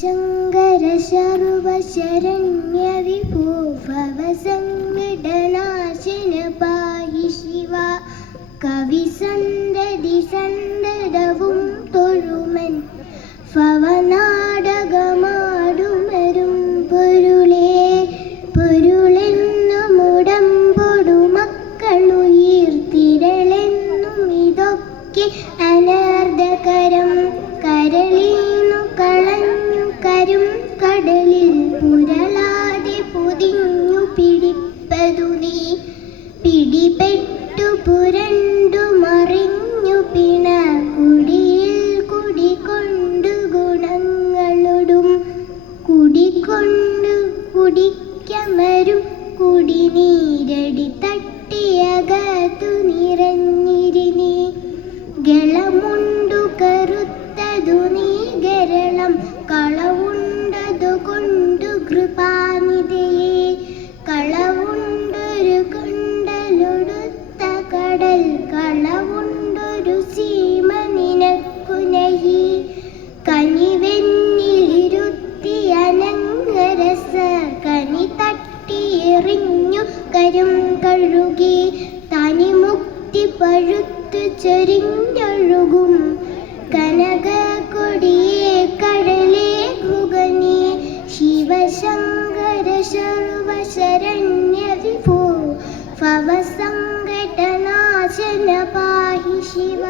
ശിവശങ്കര സർവശരണ്യ വിഭോ ഭവസങ്കടനാശന പാഹി ശിവ. കവിസന്തതി സന്തതവും തൊഴുമൻ ഭവനാടകമാടുമരും പൊരുളേ. പൊരുളെന്നുമുടമ്പൊടു മക്കളുയർത്തിരളെന്നും ഇതൊക്കെ അനർദ്ധകരം. കരളീന്നു കളഞ്ഞു കരും കടലിൽ പുരളാതെ പൊതിഞ്ഞു പിടിപ്പതു നീ. പിടിപെട്ടു പുരണ്ടു മറിഞ്ഞു പിണ കുടിയിൽ കുടികൊണ്ടു ഗുണങ്ങളൊടും. കുടികൊണ്ടു കുടിക്കമരും കുടിനീരടി തട്ടിയകത്തു നിറഞ്ഞിരിനീ. ഗളമുണ്ടു കറുത്തതു നീ ഗരളം കളവുണ്ടതു കൊണ്ടു കൃപാനിധയേ. കളവുണ്ടൊരു കൊണ്ടലൊടുത്ത കടൽ കളവുണ്ടൊരു സീമ നിനക്കു നഹി. കനിവെന്നിലിരുത്തി അനങ്ങരസ കനി തട്ടിയെറിഞ്ഞു കരും കഴുകി. തനിമുക്തി പഴുത്തു ചൊരിഞ്ഞൊഴുകും കനക കൊടിയേ കടലേ ഗുഗനീ. ശിവശങ്കര സർവശരണ്യ വിഭോ ഭവസങ്കടനാശന പാഹി ശിവ.